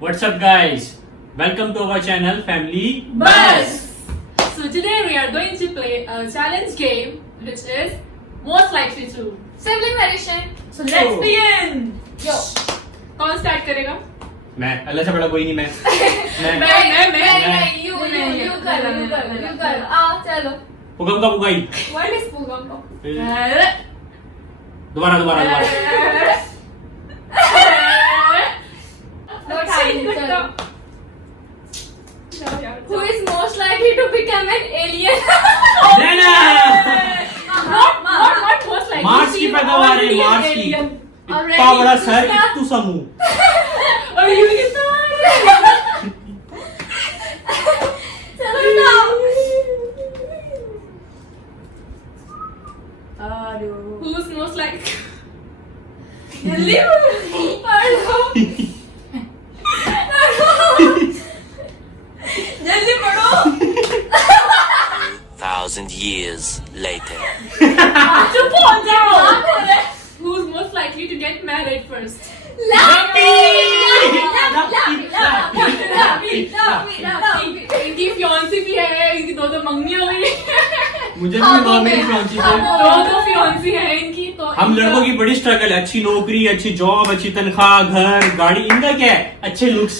What's up, guys? Welcome to our channel, Family Buzz! So today we are going to play a challenge game which is most likely to. Sibling variation. So let's Oh. begin! Yo. कौन start करेगा? मैं अल्लाह से बड़ा कोई नहीं मैं नहीं, you कर। चलो। पुगम का पुगाई What is Pugambo? दोबारा No time. चलो. Who is most likely to become an alien? Naina Not most likely. Mars की She is पैदावार है already an मार्स की alien. इतना बड़ा सर इतू समूह और ये कितना चलो ना. Who's most likely? जल्दी. जल्दी पढ़ो. 1,000 years later. चुप हो जाओ. Who's most likely to get married first? Lappy. इनकी fiancé भी है, इनकी दो मंगनियां हुई. मुझे भी मिला मेरी फ्रांसी से दो fiancé है इनकी तो. हम लड़कों की बड़ी स्ट्रगल है अच्छी नौकरी अच्छी जॉब अच्छी तनख्वाह घर गाड़ी इनका क्या है अच्छे लुक्स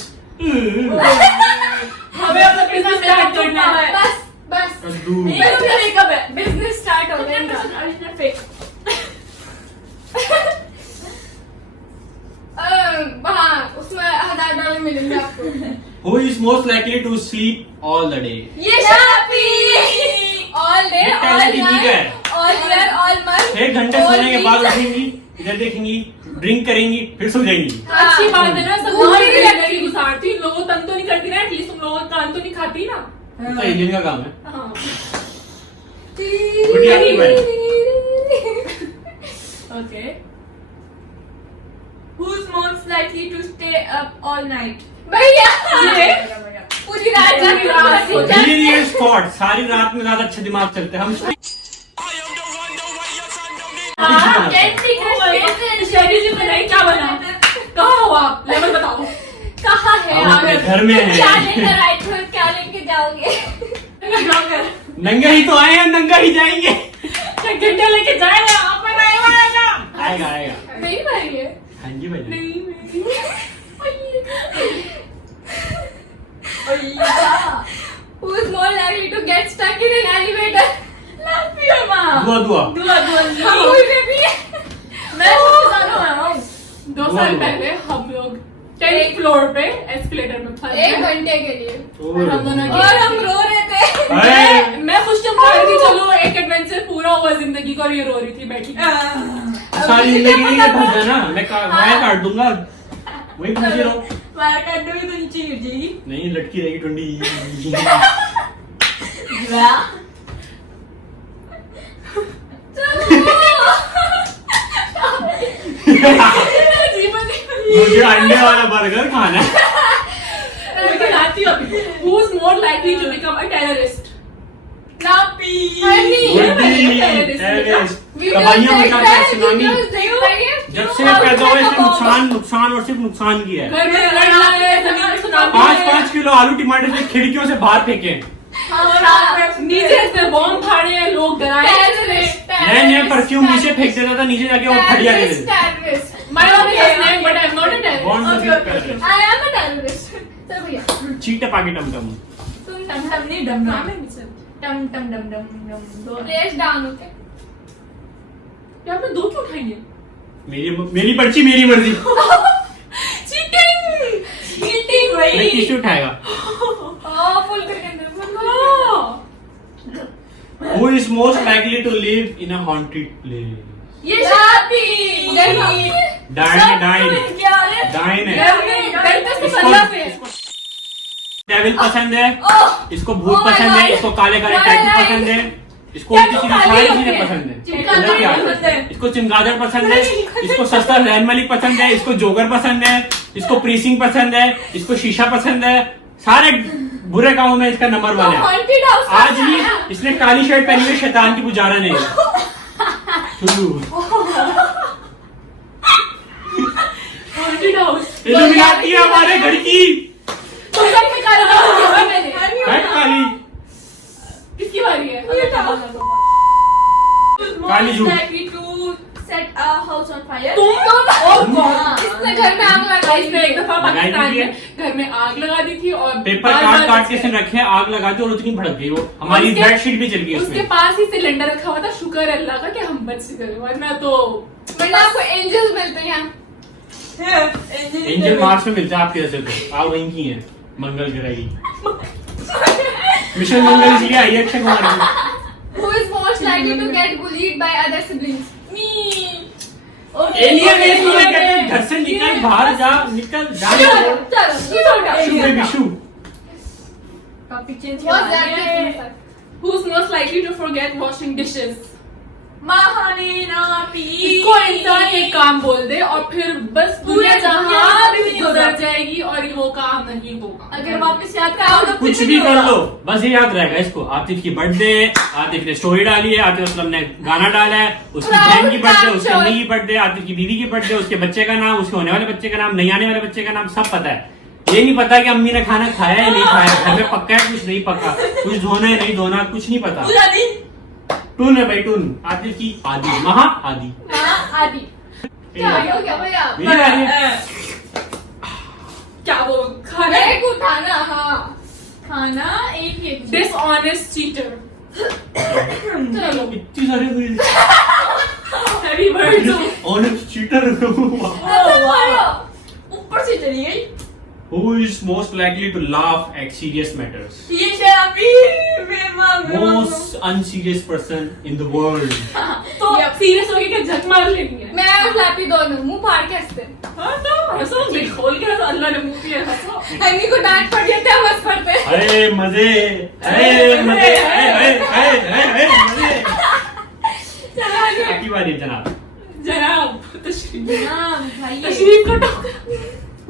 हमें अपना बिजनेस स्टार्ट करना है. बस. दूर कब है? बिजनेस स्टार्ट हो गया. हाँ, उसमें $1000 मिलेंगे आपको. Who is most likely to sleep all the day? ये शापी. All day, ये all talent इन्हीं का night, है. all year, all month. 1 घंटे all सोने के बाद week. उठेंगी इधर देखेंगी ड्रिंक करेंगी फिर सो जाएंगी अच्छी बात है ना, सब भूख बहुत भी भी लगती लगती गुजारती. इन लोगों को तंग तो नहीं करती ना, एटलीस्ट तुम लोगों का कान तो नहीं खाती ना. तो एलियन का काम है हाँ. गुड़िया की बारी. Okay. Who's most likely to stay up all night? भैया. पूरी रात जागते हो. Genius thought सारी रात में ज्यादा अच्छे दिमाग चलते हैं हम कैंडी क्रश शरीर जी बनाई क्या बना? कहाँ हो आप? लेवल बताओ. कहाँ है हम अपने आप? घर में हैं. क्या लेकर आए थे? क्या लेके जाओगे? नंगा ही तो आए हैं नंगा ही जाएंगे घंटे लेके जाएगा आप आएगा. आएगा नहीं भाई है. हाँ जी भाई नहीं Who's more likely to get stuck in an elevator? दुआ हम में भी है. मैं सबसे ज्यादा हूँ. 2 साल पहले हम लोग 10th फ्लोर पे एस्केलेटर में फंस 1 गए. घंटे के लिए. और हम दोनों और हम रो रहे थे. मैं खुश तो रही थी, चलो एक एडवेंचर पूरा हुआ जिंदगी का. और ये रो रही थी बैठी. सारी जिंदगी नहीं है फंस जाना मैं काट दूंगा वही फंसे रहो वायर काट दोगे तो नीचे गिर जाएगी. नहीं लटकी रहेगी टुंडी मुझे अंडे वाला बर्गर खाना है Who's more likely to become a terrorist? तबाहियां मचाता है सुनामी जब से पैदा हुए से नुकसान और सिर्फ नुकसान किया है घर में फ्लड आया, जमीन में सुनामी 5 किलो आलू टमाटर से खिड़कियों से बाहर फेंके नीचे से बॉम्ब फाड़े हैं, लोग डराए. नए परफ्यूम नीचे फेंक देता था नीचे जाके वो फटिया कर देता My name is Hasnain, but I'm not a terrorist. Born to be a terrorist. I am a terrorist. चल भैया. चीटे पाके टमटम तुम टम नहीं डम प्लेस डाउन ओके. क्या आपने 2 क्यों उठाएंगे? मेरी पर्ची मेरी मर्जी Cheating मैं किससे उठाएगा फुल करके अंदर. Who is most likely to live in a haunted place? ये शापी. डाइन है डेविल पसंद है इसको भूत पसंद है इसको काले काले टैटू पसंद है इसको उल्टी सीधी सारी चीजें पसंद है इसको चिमगादड़ पसंद है इसको सस्ता रैन मलिक पसंद है इसको जोगर पसंद है इसको प्रीसिंग पसंद है इसको शीशा पसंद है सारे बुरे कामों में इसका नंबर 1 है आज भी इसने काली शर्ट पहनी हुई शैतान की पुजारा नहीं इल्यूमिनाटी है हमारे घर की काली झूठ। likely to set a house on fire? इसने घर में आग लगाई, इसने एक दफा लगाई पाकिस्तान थी में घर में आग लगा दी थी और पेपर बार-बार काट के इसने रखे, आग लगा दी और उतनी भड़क गई वो, हमारी उसके- बेडशीट भी चल गई उसके उसमें। पास ही सिलेंडर रखा हुआ था, शुक्र है अल्लाह का कि हम बच गए, वरना तो वरना आपको एंजल्स मिलते हैं यहाँ। एंजल मार्स में मिलता है आपके जैसे, तो आप वहीं की हैं, मंगल ग्रह की। मिशन मंगल जी आई अक्षय कुमार की। Who is most likely to get bullied by other siblings? Me. Alien कहते घर से निकल, बाहर जा, निकल जा। Shoo baby shoo. Topic change What's that? Who's most likely to forget washing dishes? महानीना पी। इसको इंसान एक काम बोल दे और फिर बस दुनिया जहां भी गुजर जाएगी और वो काम नहीं होगा। अगर वापस याद कराओ तो कुछ भी कर लो, बस ये याद रहेगा इसको। आतिफ की बर्थडे, आतिफ ने स्टोरी डाली है, आतिफ असलम ने गाना डाला है, उसकी बहन की बर्थडे, उसकी अम्मी की बर्थडे, आतिफ की बीवी की बर्थडे, उसके बच्चे का नाम, उसके होने वाले बच्चे का नाम, नहीं आने वाले बच्चे का नाम, सब पता है। ये नहीं पता कि अम्मी ने खाना खाया है नहीं खाया, घर में पक्का है कुछ नहीं पक्का, कुछ धोना है नहीं धोना, कुछ नहीं पता। टून है भाई टून। आतिफ की आदि, महा आदि। आदि। क्या हो गया भैया? मेरी बारी है। क्या वो खाना एक उठाना, हाँ खाना एक ही। Dishonest cheater. चलो। इतनी सारी हैवी वर्ड्स। Honest cheater. ऊपर से चली गई। Who is most likely to laugh at serious matters? ये शराबी Most unserious person in the world. तो सीरियस होके क्या झक मार लेनी है? मैं और फ्लैपी दोनों मुंह फाड़ के हंसते। हाँ तो हंसो, दिल खोल के हंसो, अल्लाह ने मुंह दिया हंसो। हनी को डांट पड़ जाते हैं, बस पड़ते। अरे मजे, अरे मजे, अरे मजे। चलो आगे। आपकी बारी है जनाब। जनाब तशरीफ, हाँ भाई। तशरीफ को टोक।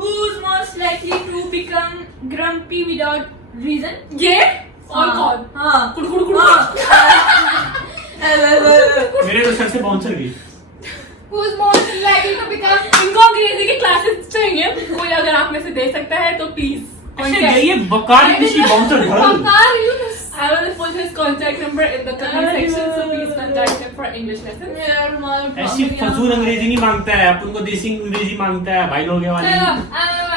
Who's most likely to become grumpy without reason? ये और कौन? हाँ। कुड़ कुड़ मेरे तो सर से बाउंसर गई। Who's most likely to become? इनको अंग्रेजी की क्लासेस चाहिए, कोई अगर आप में से दे सकता है तो प्लीज अच्छा ये बकार किसी बाउंसर घर। Bakar Yunus. I will put his contact number in the comment section, so please contact him for English lessons. मेरा रुमाल ऐसी फजूल अंग्रेजी नहीं मांगता है, अपन को देसी अंग्रेजी मांगता है भाई लोग वाली।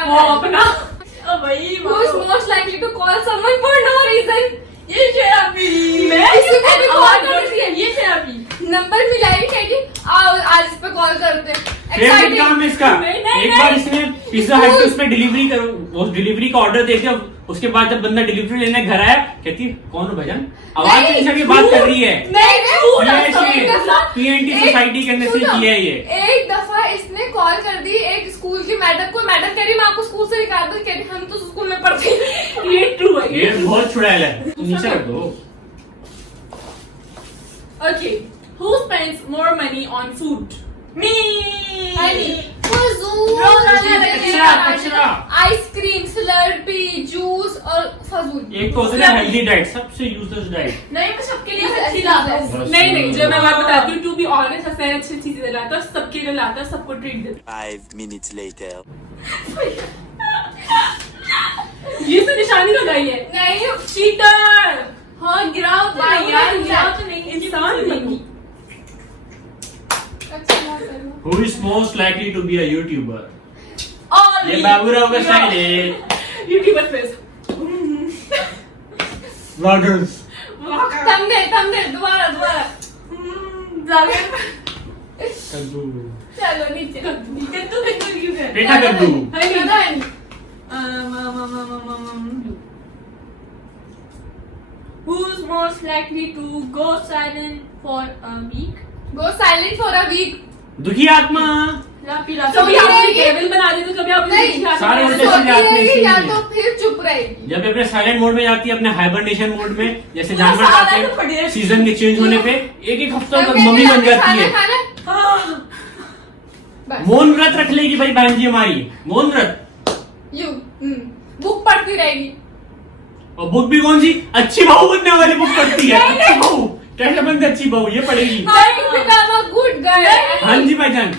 वो अपना भाई Who's most likely to call someone for no reason? ये शराबी। मैं किसी को भी कॉल आवाज कर दिया, ये शराबी। नंबर मिलाई कहेगी आओ आज इस पे कॉल करते हैं। फेवरेट काम है इसका। नहीं, एक बार इसने पिज्जा हट पे उस पे डिलीवरी करो, वो डिलीवरी का ऑर्डर दे दिया, उसके बाद जब बंदा डिलीवरी लेने घर आया कहती कौन हो भजन, आवाज नहीं, से बात कर रही है। नहीं पीएनटी सोसाइटी के अंदर से किया है ये। एक दफा इसने कॉल कर दी एक स्कूल की मैडम को, मैडम कह रही मैं आपको स्कूल से निकाल दूं, कह रही हम तो स्कूल में पढ़ते हैं। ये ट्रू है। ये बहुत छुड़ैल है, नीचे रख दो। Okay, who spends more money on food? मी कचरा। आइसक्रीम, स्लर्पी, जूस और फजूल। एक तो होता है हेल्दी डाइट, सबसे यूजलेस डाइट। नहीं मैं सबके लिए अच्छी लाता हूँ। नहीं नहीं, जो मैं बात बताती हूँ, टू बी ऑनेस्ट, हसैन अच्छी चीजें लाता है, सबके लिए लाता है, सबको ट्रीट देता 5 minutes later. है। ये तो निशानी लगाई है। नहीं चीटर। हाँ गिराओ तो नहीं यार, गिराओ तो नहीं। इंसान नहीं। अच्छा करो। Who is most likely to be a YouTuber? Ollie. ये बाबूराव का स्टाइल है। YouTuber face. Vloggers। थंबनेल दोबारा कद्दू। चलो नीचे कद्दू क्यों है? पेटा कद्दू। Who's most likely to go silent for a week? Go silent for a week. दुखी आत्मा। कभी कभी आपने टेबल बना दी तो कभी आपने नहीं, सारे उल्टे सोती सीधे आत्मा रहेगी इसीलिए। या तो फिर चुप रहेगी। जब अपने साइलेंट मोड में जाती है, अपने हाइबरनेशन मोड में, जैसे पूरा जानवर सारा जाते तो बढ़िया हैं है। सीजन के चेंज होने पे, एक हफ्ता तक कहने मम्मी बन लगे, जाती है। खाना बस मौन व्रत रख लेगी भाई बहन जी हमारी, मौन व्रत। यूं बुक पढ़ती रहेगी। और बुक भी कौन सी? अच्छी बहू बनने वाली बुक पढ़ती है। अच्छी बहू कैसे बनते अच्छी बहू, ये पढ़ेगी। Good girl. हाँ जी भाईजान।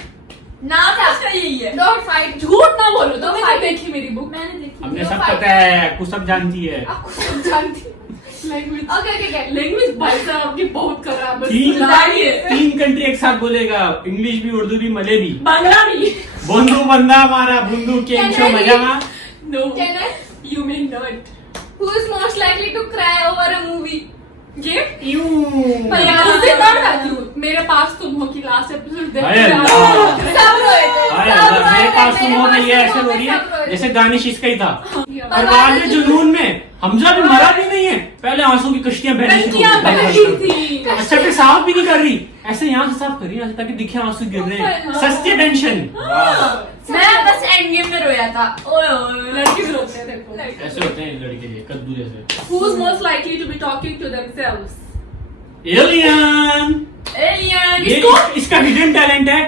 ना था यही है। Don't fight. झूठ ना बोलो, तो मैंने देखी मेरी बुक। मैंने देखी। हमने सब पता है, कुछ सब जानती है। आपको सब जानती। Language Okay. लैंग्वेज भाई साहब आपकी बहुत खराब है। तीन कंट्री एक साथ बोलेगा, इंग्लिश भी, उर्दू भी, मले भी। बांग्ला भी। बंधु बंदा हमारा बुंदू केम शो मजा मा। No. Can I? You may not. Who is most likely to cry over a movie? ये यूं। मैं उससे ना बताती हूँ। मेरे पास तुम हो की लास्ट एपिसोड देख अरे के अल्लाह। सब रोए थे, अरे सब अल्लाह, रोए मेरे थे, पास तुम हो मेरे गई है, ऐसे पास हो रही है सब रोए थे। जैसे दानिश इसका ही था। हाँ। और बाद में जुनून में हमजा भी मरा भी नहीं है, पहले आंसू की कश्तियां बहनी शुरू कश्तियां हो बह गई। रही थी। अच्छा फिर साफ भी नहीं कर रही, ऐसे यहाँ से साफ कर रही है ताकि दिखे आंसू गिर रहे हैं। सस्ती टेंशन। मैं बस एंड गेम में रोया था। ओए ओए लड़की भी रोते हैं देखो। ऐसे होते हैं लड़के लिए कद्दू जैसे। Who is most likely to be talking to themselves? Alien. Alien. ये इसका हिडन टैलेंट है।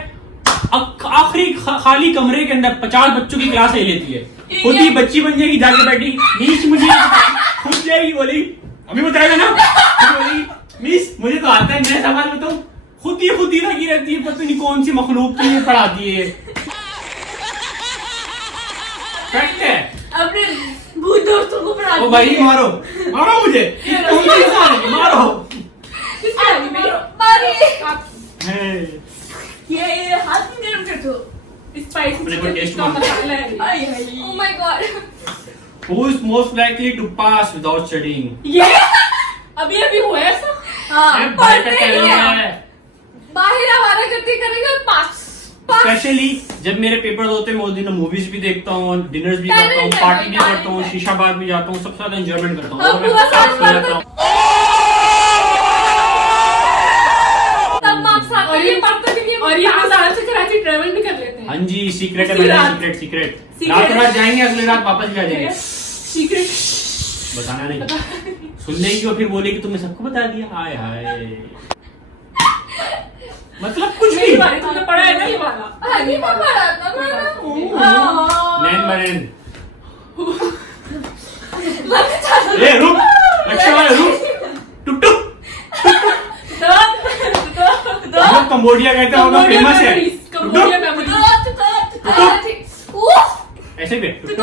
आखिरी खाली कमरे के अंदर 50 बच्चों की क्लास ले लेती है, खुद ही बच्ची बन जाएगी, जाके बैठी मिस मुझे खुद जाएगी, बोली अभी बताएगा ना, फिर बोली मिस मुझे तो आता है, मैं सवाल बताऊं, खुद ही लगी रहती है, पता नहीं कौन सी मखलूक की पढ़ाती है। फैक्ट है। अपने भूत दोस्तों को पढ़ा ओ भाई मारो मुझे, ये कौन सी इंसान है, मारो। किसकी लगी मेरी? है। ये हाथ में गरम कर दो। स्पाइसी अपने को टेस्ट का मार। मसाला है। आई हाय। Oh my god. Who is most likely to pass without studying? ये अभी हुआ है ऐसा? हाँ, भाई का पढ़ते ही टैलेंट हैं। है। बाहर आवारा करते करेंगे पास। स्पेशली जब मेरे पेपर होते हैं मैं उस दिन मूवीज भी देखता हूँ, डिनर्स भी करता हूँ, पार्टी भी करता हूँ, शीशाबाद भी जाता हूँ, सबसे ज्यादा एंजॉयमेंट करता हूँ। हाँ, और मैं पूरा साथ साथ में रहता हूँ। तब मार्क्स आते और ये हैं, पढ़ते भी नहीं। और ये मसाला से कराची ट्रेवल भी कर लेते हाँ हैं। जी, सीक्रेट है उसी मेरा, रात। Secret Secret। रात जाएंगे, अगले रात वापस भी आ जाएंगे। सीक्रेट बताना नहीं, सुनने की और फिर बोले कि तुमने सबको बता दिया। हाय हाय, मतलब कुछ मेरी नहीं। बारी, तुमने पढ़ा है ना ये वाला? हाँ, नहीं मैं पढ़ा था नैन मरेन। मैं ए रुक, रक्षा वाले रुक, टुक टुक। जो कंबोडिया कहते हैं वो फेमस है। कंबोडिया में मुझे ऐसे भी टुक टुक।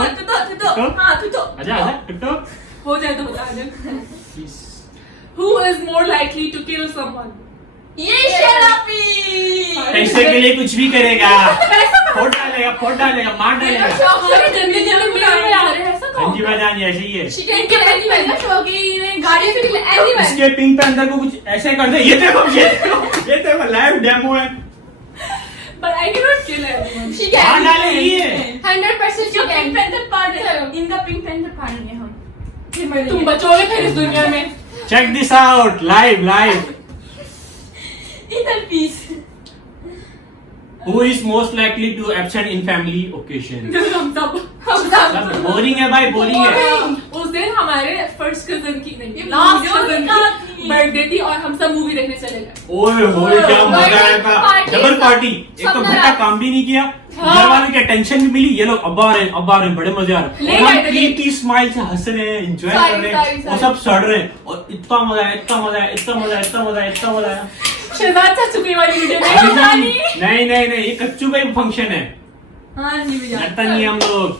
आजा आजा टुक टुक। हो जाए तो बता दे। Who is more likely to kill someone? ये शराबी। पैसे के लिए कुछ भी करेगा, फोड़ डालेगा, मार डालेगा। हाँ जी भाई, ऐसे ही है। गाड़ी से एनीवे। इसके पिंक पे अंदर को कुछ ऐसे कर दे, ये देखो लाइव डेमो है। But I cannot kill anyone. She can. मार डाले ये। 100% she can. इनका पिंक पेंथर पाएंगे हम। तुम बचोगे फिर इस दुनिया में। Check this out, live. इधर peace. Who is most likely to absent in family occasion? हम सब बोरिंग है भाई, बोरिंग है। उस दिन हमारे फर्स्ट कजन की नहीं, ये लास्ट वीडियो कजन दिखाती। की बर्थडे थी और हम सब मूवी देखने चले गए। ओए होए क्या मजा आया था, पार्टी डबल पार्टी। एक तो सब घर का लगा। काम भी नहीं किया, हाँ। घर वालों की टेंशन भी मिली, ये लोग अब आ रहे हैं, बड़े मजे आ रहे ले हैं। और गए हम थे, की स्माइल से हंस रहे हैं, एंजॉय कर रहे हैं, और सब सड़ रहे हैं, और इतना मजा आया। शहजाद चाचू की वाली वीडियो नहीं, ये कच्चू का ही फंक्शन है, हाँ जी भैया। लगता नहीं है हम लोग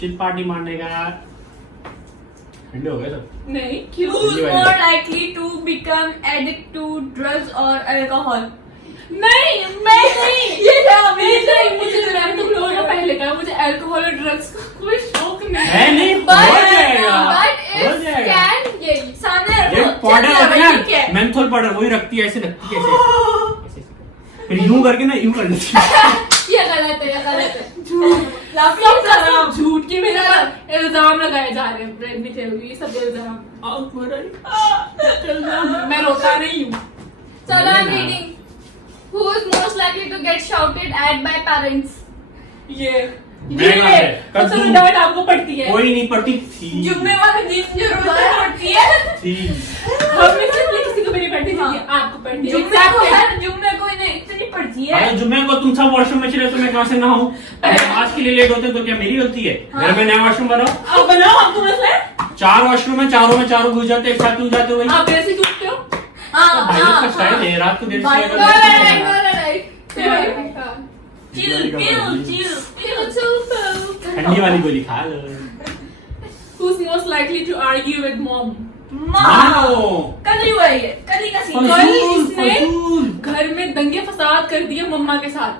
चिल पार्टी मारने का। ठंडे हो गए सब। नहीं क्यों? Who's more likely to become addict to drugs or alcohol? नहीं मैं नहीं, ये क्या नहीं मुझे मैंने तुम लोगों ने पहले कहा मुझे अल्कोहल और ड्रग्स का कोई शौक नहीं है नहीं, हो जाएगा। सामने ये रखो। पाउडर चल, होता है ठीक है। ना, मेंथोल पाउडर, वही रखती है, ऐसे रखती है, ऐसे फिर यूं करके ना यूं कर देती है। ये गलत है। सब झूठ के मेरे पर इल्जाम लगाए जा रहे हैं, ब्रेड भी थे ये सब इल्जाम। मैं रोता नहीं हूँ। चलो I'm reading. Who is most likely to get shouted at by parents? सबसे डांट आपको पड़ती है। कोई नहीं पड़ती थी। जुम्मे वाले दिन जो रोज पड़ती है। हम में से किसी को भी नहीं पड़ती थी, आपको पड़ती है। जुम्मे को नहीं इतनी पड़ती है। अरे जुम्मे को तुम सब वॉशरूम में चले तो मैं कहाँ से नहाऊं? आज के लिए लेट होते तो क्या मेरी गलती है? घर में नया वॉशरूम बनाओ। आप बनाओ, आपको मसला है? 4 वॉशरूम है, चारों में चारों घुस जाते, एक साथ क्यों जाते वही? आप ऐसे क्योंकि हो? भाई लोग का स्टाइल है, रात को देर से ठंडी वाली गोली खा लो। Who's most likely to argue with mom? मानो। कल ही हुआ है ये, कल ही का सीन। कल फजूल, इसने फजूल। घर में दंगे फसाद कर दिए मम्मा के साथ।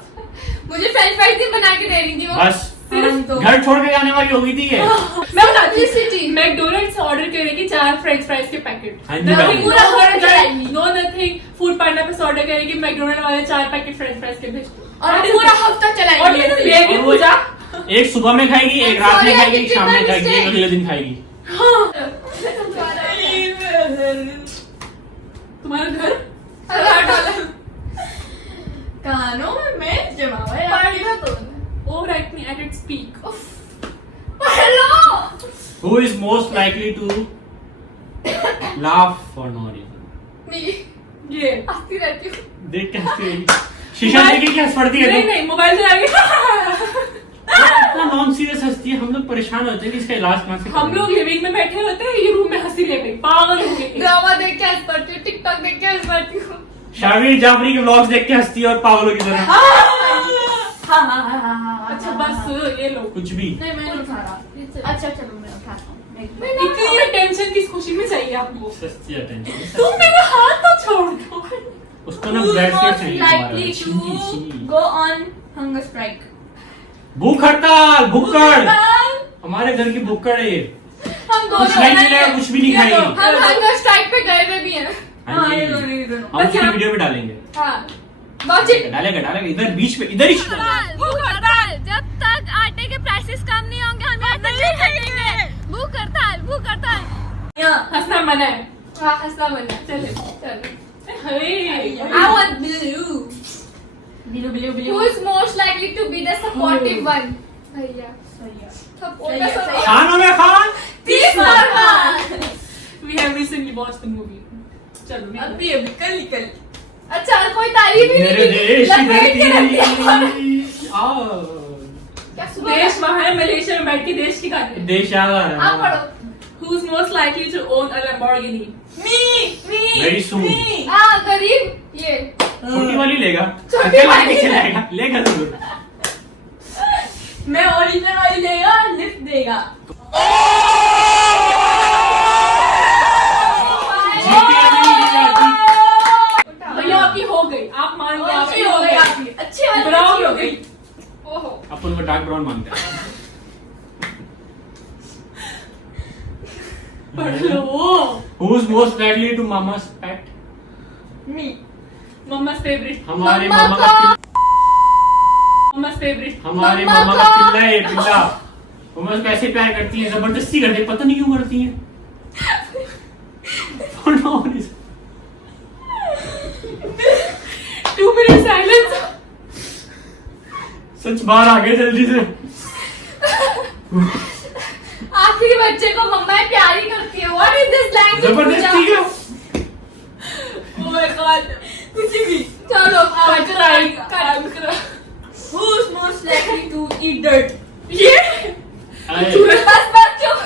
मुझे फ्रेंच फ्राइज नहीं बना के दे रही थी वो। बस सिर्फ तो घर छोड़ के जाने वाली हो गई थी ये। मैं बताती Simplicity। हूँ, मैकडोनल्ड से ऑर्डर करेगी 4 फ्रेंच फ्राइज के पैकेट। हाँ जी, मैम। पूरा घर जाएगी। नो नथिंग, फूड पांडा पे से ऑर्डर करेगी मैकडोनल्ड वाले 4 पैकेट फ्रेंच फ्राइज के भेज दो। और पूरा हफ्ता और चलाएंगे ये ऐसे। लेगी और वो- पूजा। एक सुबह में खाएगी, एक रात में Sorry, खाएगी, I एक शाम में did not खाएगी, एक mistake। अगले दिन खाएगी। तुम्हारा घर $1000 कानों में मैं जमा हुआ है। पढ़ना तो over acting at its peak. पढ़ लो। Who is most likely to laugh for no reason? नहीं, ये हंसती रहती हूँ। देख के हंसती रहेगी। शीशा देख के क्या हंस पड़ती है नहीं तू? नहीं, मोबाइल चलाएंगे। इतना नॉन सीरियस हंसती है, हम लोग परेशान होते हैं कि इसका इलाज कहाँ से हम लोग लिविंग में बैठे होते हैं, ये रूम में हंसी ले गई, पागल हो गई। ड्रामा देख के हंस पड़ती हूँ, टिकटॉक देख के हंस पड़ती हूँ। शाबिर जाफरी के व्लॉग्स देख के हंसती है और पागलों की तरह। हाँ। अच्छा बस ये लो। कुछ भी। नहीं मैं नहीं उठा रहा। अच्छा चलो मैं उठाता हूँ। इतनी टेंशन किस खुशी में चाहिए आपको? सस्ती attention। तुम मेरा हाथ तो छोड़ दो। उसको ना ब्रेड के चाहिए likely तुम्हारा। छींकी, to छींकी। go on hunger strike? भूख हड़ताल, भुक्कड़। हमारे घर की भुक्कड़ है ये। हम दोनों कुछ नहीं मिलेगा, कुछ भी नहीं ये दो, खाएगी। हम हंगर स्ट्राइक पे गए हुए भी हैं। हाँ हाँ जी। ये दोनों ये दोनों। हम बस उसकी यहाँ- वीडियो में डालेंगे। हाँ लॉजिक। डालेगा डालेगा इधर बीच में, इधर ही भूख हड़ताल, जब तक आटे के प्राइसेस कम नहीं होंगे हम यहाँ से नहीं हटेंगे। भूख हड़ताल, भूख हड़ताल। यहाँ हंसना मना है। हाँ हंसना बनना। चले चलो। हाय। I want blue. Who is most likely to be the supportive one? भैया। Supportive. खानों में खान। 30 बार। We have recently watched the movie. चलो मैं अभी कल। अच्छा कोई तारीफ ही मेरे नहीं देश की लपेट के रख दिया। धरती। आओ। क्या सुबह देश वहाँ है, मलेशिया में बैठ के देश की गाते हैं। देश याद आ रहा आप है। पढ़ो। Who's most likely to own a Lamborghini? Me Very soon. हाँ गरीब ये छोटी वाली लेगा। छोटी अकेला वाली। कैसे लाएगा? लेगा जरूर। मैं ओरिजिनल वाली देगा लिफ्ट देगा। जीपीए नहीं लेगा। भैया आपकी हो गई, आप मान लो अच्छी आपकी हो गई आपकी अच्छी वाली ब्राउन अच्छी हो गई। ओहो अपन को डार्क ब्राउन मानते हैं। पढ़ लो। Who's most likely to mama's pet? Me मम्मा's favorite। हमारे मम्मा मामा का का- पिल्ला। मम्मा's favorite। हमारे मम्मा मामा का का- पिल्ला है पिल्ला। मम्मा कैसे प्यार करती है, जबरदस्ती करती है, पता नहीं क्यों करती है। For no reason। 2 minutes silence। सच बाहर आ गए जल्दी से। आखिरी बच्चे को मम्मा प्यार ही करती है। What is this language? जबरदस्ती क्यों? Oh my God। कुछ भी चलो कचरा। Who's most likely to eat dirt? ये अरे, बस चुप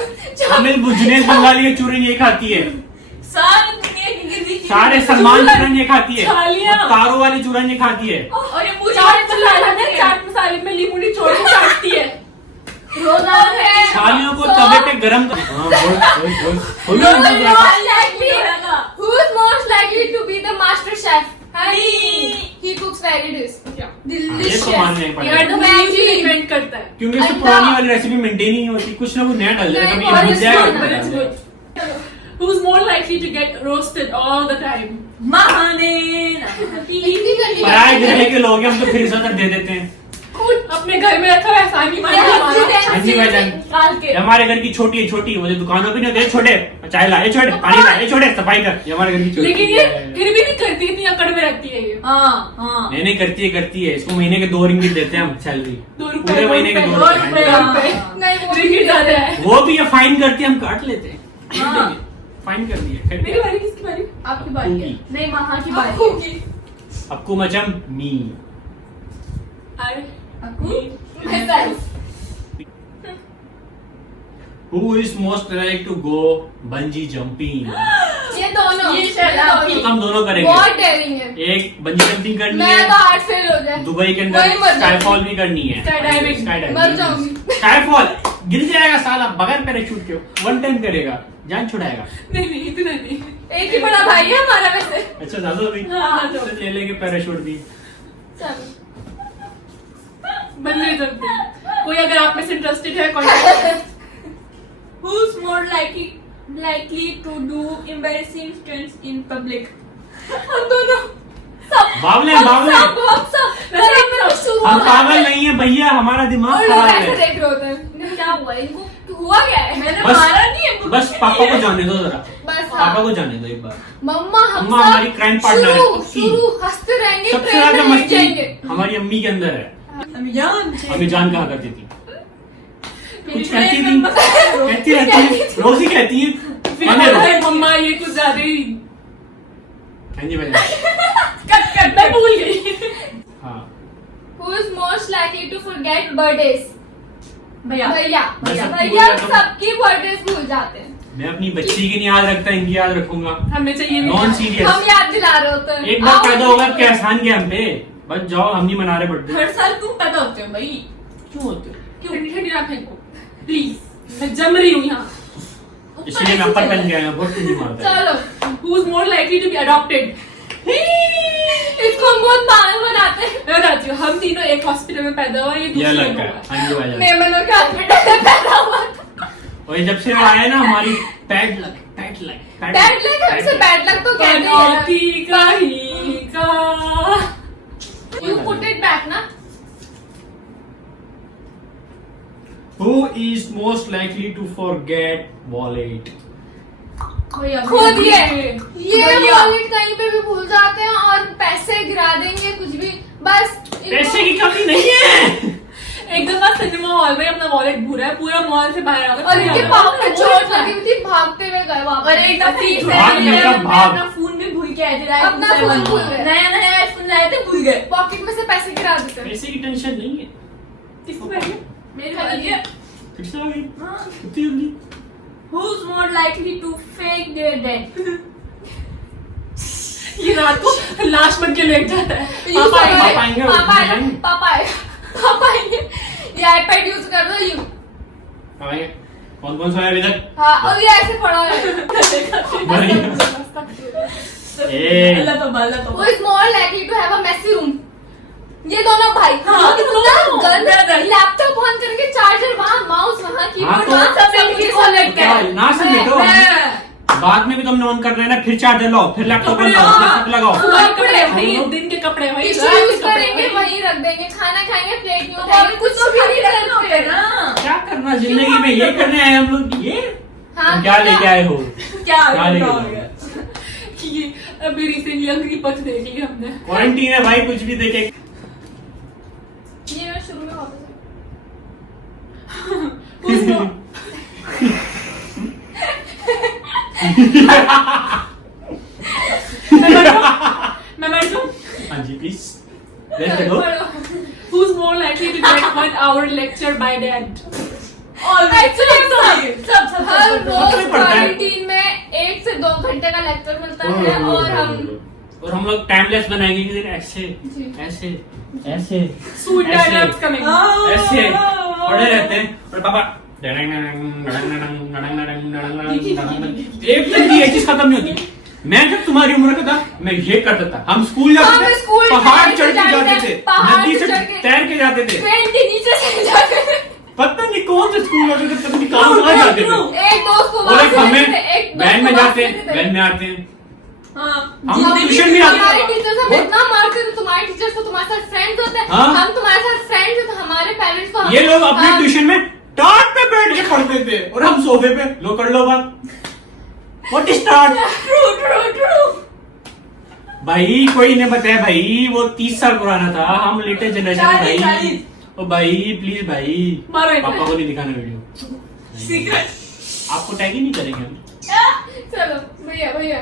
हमें जुनेद बंगाली ये चूरन ये खाती है। सारी दुनिया की गिरी चीज़ें- सारे सलमान चूरन ये खाती है। छालियाँ। वो तारों वाली चूरन ये खाती है। और ये मुझे चाट मसाला है, चाट मसाले में लीमूड़ी छोड़ के चाटती है। रोजाना छालियों को तवे पे गरम कर। हाँ, बोल। Who's most likely to be the master chef? He cooks very ये तो मानने delicious. पड़ेगा। यार तो मैं इन्वेंट करता है। क्योंकि इससे अल्लाह। पुरानी वाली रेसिपी मेंटेन ही नहीं होती, कुछ ना कुछ नया डाल देगा। नहीं, कभी ये भूल बहुत जाएगा, अच्छा कभी But डाल it's देगा। good। Who's more likely to get roasted all the time? पराए ग्रह के लोग हैं, हम तो फिर इज्जत दे देते हैं। खुद अपने घर में रखा है आसानी मान हाँ जी भाईजान। निकाल के हमारे घर की छोटी है, छोटी वो जो दुकानों पे नहीं होते, छोटे चाय ला, ये छोटे पानी ला, ये छोटे सफाई कर, ये हमारे घर की छोटी लेकिन ये है। फिर भी नहीं करती, इतनी अकड़ में रहती है ये। हाँ नहीं नहीं करती है। इसको महीने के 2 रिंगिट देते हैं हम सैलरी। 2 रुपए, पूरे महीने के 2 2 रुपए। रुपए। नहीं वो भी रिंगिट ज्यादा है। वो भी ये फाइन करती है, हम काट लेते हैं। हाँ। फाइन कर दिया। खैर मेरी बारी, किसकी बारी? आपकी बारी है। आपकी। नहीं वहाँ की बारी है। आपको मचम मी। अरे अक्कू मैं self। Who is most likely to go bungee jumping? ये दोनों ये शायद आपकी। तो हम दोनों करेंगे। बहुत डेयरिंग है। एक बंजी जंपिंग करनी मैं है, तो हार्ट फेल हो जाए दुबई के वही अंदर मर जाऊंगी। स्काईफॉल भी करनी है। Skydiving। Skydiving। मर जाऊंगी। स्काईफॉल गिर जाएगा साला बगैर पैराशूट के, वन टाइम करेगा, जान छुड़ाएगा। नहीं इतना नहीं। एक ही बड़ा भाई है हमारा वैसे। अच्छा दादू भी हाँ, तो ले लेंगे पैराशूट भी। चलो बंदे करते हैं। कोई अगर आप में से इंटरेस्टेड है contact. Who's more likely to do embarrassing stunts in public? हम दोनों सब बावले हम बावले सब वैसे मेरा शुरू हम पागल नहीं है भैया, हमारा दिमाग और लोग खराब ऐसे है। देख रहे होते हैं क्या हुआ इनको, हुआ क्या है? मैंने बस- मारा नहीं है बस पापा को जाने दो जरा, बस पापा को जाने दो एक बार। मम्मा हम मम्मा सब हमारी crime partner है, शुरू पक्की। शुरू हंसते रहेंगे, सबसे ट्रेन ज्यादा में लेट मस्ती जाएंगे। हमारी अम्मी के अंदर है। अम्मी जान कहा करती थी, कुछ कहती थी, कहती रहती है, रोज ही कहती है। मम्मा ये कुछ ज्यादा ही। हाँ जी भैया। कट मैं भूल गई। हाँ Who is most likely to forget birthdays? भैया भैया मैं भैया सबकी भैया भूल जाता हूँ। सबकी बर्थडेज भूल जाते हैं। मैं अपनी बच्ची की नहीं याद रखता, इनकी याद रखूंगा। हमें चाहिए नॉन हम सीरियस। याद दिला रहे होते हैं। एक बार आओ, पैदा होगा क्या एहसान किया हम पे, बस जाओ, हम नहीं मना रहे बर्थडे। हर साल तुम पैदा होते हो भाई। क्यों होते? क्यों ठंडी ना फेंको प्लीज, मैं जम रही हूँ यहाँ। इसलिए मैं अपर पहन के आया, बहुत नहीं मारता है। चलो Who is more likely to be adopted? इसको हम बहुत पागल बनाते हैं। मैं बताती हूँ, हम तीनों एक हॉस्पिटल में पैदा हुआ, ये ये दूसरे अलग में है। हुआ। हाँ जी भाई। मेमनों के हॉस्पिटल में पैदा हुआ था। और जब से वो आया ना हमारी बैड लक बैड लक हमसे बैड लक तो कहते हैं। कनौती कहीं का। You put it back ना। Who is most likely to forget wallet? खो दिए ये वॉलेट कहीं पे भी भूल जाते हैं और पैसे गिरा देंगे कुछ भी, बस पैसे की कमी नहीं है। एक दफा सिनेमा हॉल में अपना वॉलेट भूला है, पूरा मॉल से बाहर आ गया। और इनके पाँव में चोट लगी हुई थी, भागते हुए गए वापस। और एक दफा ठीक फिर से भाग लिए, निकल, भाग। अपना फोन भी भूल के आए थे। अपना फोन भूल गए। नया नया आईफोन लाए थे, भूल गए। पॉकेट में से पैसे गिरा देते हैं। पैसे की टेंशन नहीं है। किसको बैठे? मेरे खरीद वाली लिया। फिर से आ गई हाँ। इतनी जल्दी। Who's more likely to fake their death? ये रात को लाश बन के लेट जाता है। यूज पापा करो, आएंगे। पापा आएंगे, पापा आएंगे, आएंगे। पापा आएंगे, पापा आएंगे। ये आईपैड यूज कर दो यू। आएंगे। कौन कौन सा है अभी तक? हाँ और ये ऐसे पड़ा है। ए, अल्लाह तौबा, अल्लाह Who तौबा। is more likely to have a messy room? ये दोनों भाई। हाँ, दोनों। गन, लैपटॉप ऑन करके चार्जर वहाँ, माउस वहाँ, कीबोर्ड तो- वहाँ, सब एक ही को लटका क्या, है। ना समेटो। मैं- बाद में भी तुमने ऑन करना है ना, फिर चार्जर लाओ, फिर लैपटॉप कपड़े, लगाओ, फिर सब लगाओ। सुबह कपड़े वही, दिन के कपड़े वही, टिश्यू रात के यूज कपड़े करेंगे वही। वहीं रख देंगे, खाना खाएंगे प्लेट नहीं तो उठाएंगे, कुछ तो भी नहीं करना होता है करते। ना। क्या करना जिंदगी में, ये करने आए हम लोग। ये हाँ, तुम क्या लेके आए हो? क्या क्या लेके हो आए गया? हो? ये अभी रिसेंटली अग्निपथ देख लिया हमने। क्वारंटीन है भाई, कुछ भी देखे। ये मैं शुरू में वापस Who's more- मैं बैठ जाऊं? हाँ जी please let's go. Who's more likely to get 1 hour lecture by the end? Actually, सब हर रोज सबसे पड़ता है। क्वारंटीन में 1 से 2 घंटे का लेक्चर मिलता है और हम लोग टाइमलेस बनाएंगे कि ऐसे जी। ऐसे ऐसे Sweet ऐसे dialogues coming. ऐसे पड़े रहते हैं और पापा एक दिन ये चीज खत्म नहीं होती। मैं जब तुम्हारी उम्र का था मैं ये करता था। हम स्कूल हाँ, जाते मैं थे, स्कूल पहाड़ जाते चढ़ के थे, जाते थे, पहाड़ नदी से चढ़ के। तैर के जाते थे। ट्रेन के नीचे से जाते थे। पता नहीं कौन से स्कूल जाते थे, पता नहीं कहाँ जाते थे। एक दोस्त को और वहाँ एक से हमें लेते थे, एक दोस्त वैन को में वहाँ जाते से हैं, लेते थे। वैन में आते हैं। हाँ। हम जिंदगी ट्यूशन भी आते हमारे हैं। टीचर्स हमें इतना मारते थे, तुम्हारे टीचर्स तो तुम्हारे साथ फ्रेंड्स होते हैं, हाँ। हम तुम्हारे साथ फ्रेंड्स हैं तो हमारे पेरेंट्स को ये लोग अपने हम- ट्यूशन में टाट पे बैठ के पढ़ते थे और हम सोफे पे। लो कर लो बात। व्हाट इज टाट? भाई कोई ने बताया भाई, वो 30 साल पुराना था, हम लेटेस्ट जनरेशन भाई। 40। ओ भाई प्लीज भाई, मारो इन्हें। पापा को नहीं दिखाना वीडियो, सीक्रेट। आपको टैग ही नहीं करेंगे हम। चलो भैया भैया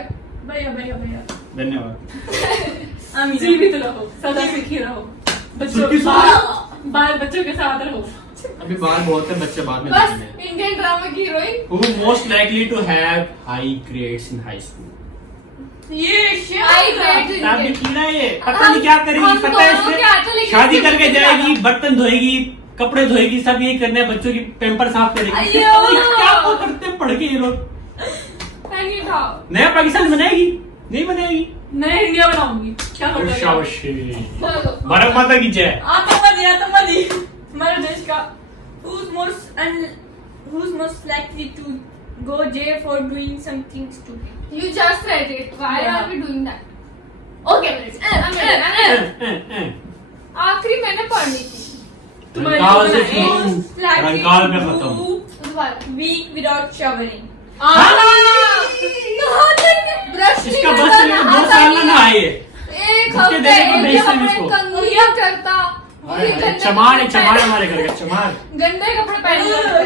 भैया भैया भैया। धन्यवाद। आमीन। जीवित रहो, सदा सुखी रहो, बच्चों सुखी बाल बच्चों के साथ रहो। अभी बाहर बहुत है, बच्चे बाद में बस देखेंगे। इंडियन ड्रामा की heroine. Who most likely to have high grades in high school? ये आई ग्रेड किताब में इनके। कीड़ा है, पता नहीं क्या करेगी, हम पता है दोनों के आते इससे लेकिन शादी इसके करके पीछे जाएगी, बर्तन धोएगी, कपड़े धोएगी, सब यही करने हैं, बच्चों की पैम्पर साफ करेगी। अयो! क्या करते हैं पढ़ के ये लोग। पैनी खाओ। नया पाकिस्तान बनाएगी? नहीं बनाएगी। मैं इंडिया बनाऊंगी। क्या और होगा? शाबाश। चलो। भारत माता की जय। आतंकवादी हमारे देश का who's most likely to go jail for doing something stupid? You just said it. Why Yeah. are we doing that? Okay, आखिरी मैंने पढ़नी थी। तुम्हारी रंकाल से बनाए। शुरू, Most likely रंकाल पे to खत्म। दोबारा। week without showering. ब्रश नहीं इसका बस करता, ये 2 नहाता साल नहीं ना है। आए। एक उसके हफ्ते देने को एक भेजते हैं कपड़े इसको। कंघी करता। वही गंदे चमार है, कपड़े चमार पहन- हमारे घर का चमार। गंदे कपड़े पहन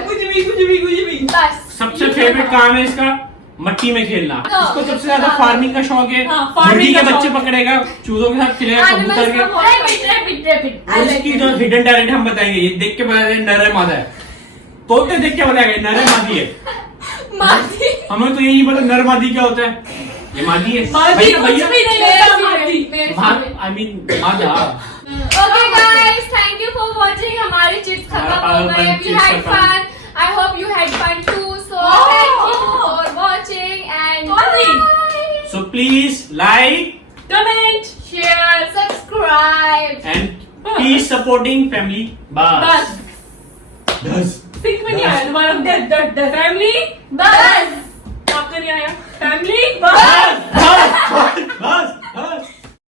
कुछ भी बस। सबसे फेवरेट काम है इसका मट्टी में खेलना। इसको सबसे ज्यादा फार्मिंग का शौक है। हाँ, farming मुर्गी के का बच्चे शौक। पकड़ेगा, चूजों के साथ खेलेगा, Animals कबूतर का के। बहुत rapid. और इसकी जो हिडन टैलेंट हम बताएंगे, ये देख के बताएंगे नर है मादा है। तोते देख के बताएंगे नर है मादी है। मादी। हमें तो यही नहीं पता नर मादी क्या होता है। ये मादी है। मादी कुछ भी नहीं लेता मादी। आई मीन मादा। Okay guys, thank you for watching. हमारी चिट्स खत्म हो गई. If you had fun, I hope you had fun too. So thank you for watching and bye. So please like Comment. Share, subscribe. and please supporting family. बस बस। Sink में नहीं आया दोबारा। फैमिली बस. आपका नहीं आया। फैमिली बस बस बस।